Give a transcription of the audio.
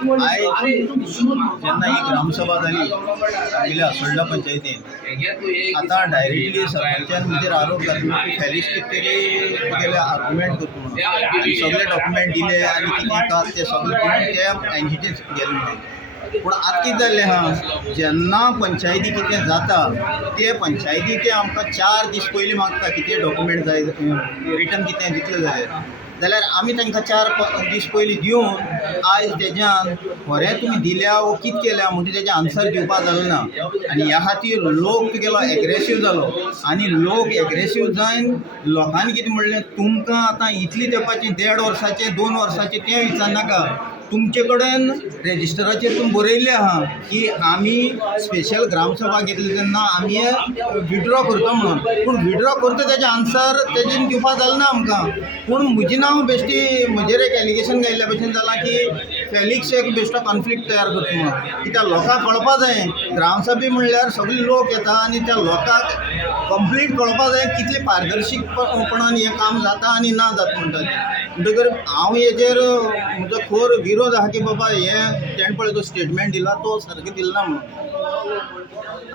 जेन्ना ही ग्रामसभा जाली गेल्या असोल्डा पंचायतीन, आता डायरेक्टली सरपंचान म्हणजे आरोप घातलो की फॅलिक्स कितें तरी आर्ग्युमेंट करता म्हणून सगळे डॉक्युमेंट दिले आनी कितें ते सगळे त्या एनजीटीन गेले म्हणून. पूण आतां कितें जाल्लें आहा, जेन्ना पंचायती कितें जाता ते पंचायती ते आमकां 4 दीस पयलीं मागता कितें डॉक्युमेंट जाय रिटर्न कितें दितले जाल्यार आमी तांकां 4 दीस पयलीं दिवन आयज तेज्यान खरें तुमी दिल्या वो कितें केल्या म्हणटा तेजें आन्सर दिवपाक जालें ना. आनी ह्या खातीर लोक तुगेलो एग्रेसीव जालो आनी लोक एग्रेसीव जावन लोकांनी कितें म्हणलें, तुमकां आतां इतली तेंपाचें 1.5 वर्साचें 2 वर्साचें तें विचारनाका, तुमचे कडेन रेजिस्टराचेर तुमी बरयल्लें आहा की आमी स्पेशल ग्रामसभा घेतली तेन्ना आमी विड्रॉ करता म्हणून. पूण विड्रॉ करता तेजें आन्सर तेजें दिवपाक जालें ना आमकां. पूण म्हजें नांव बेश्टी म्हजेर एक एलिगेशन घायल्ल्या भशेन जालां की फॅलिक्स एक बेश्टो कॉन्फ्लिक्ट तयार करता म्हणून. कित्याक लोकांक कळपा जाय ग्रामसभे म्हणल्यार सगळे लोक येता आनी त्या लोकांक कंप्लीट कळपा जाय कितले पारदर्शीकपणान हें काम जाता आनी ना जाता म्हणटा तें. म्हणटकर हांव हेजेर म्हजो खोर विरोध आहा की बाबा हें तेणें पळय तो स्टेटमेंट दिला तो सारको दिलो ना म्हणून.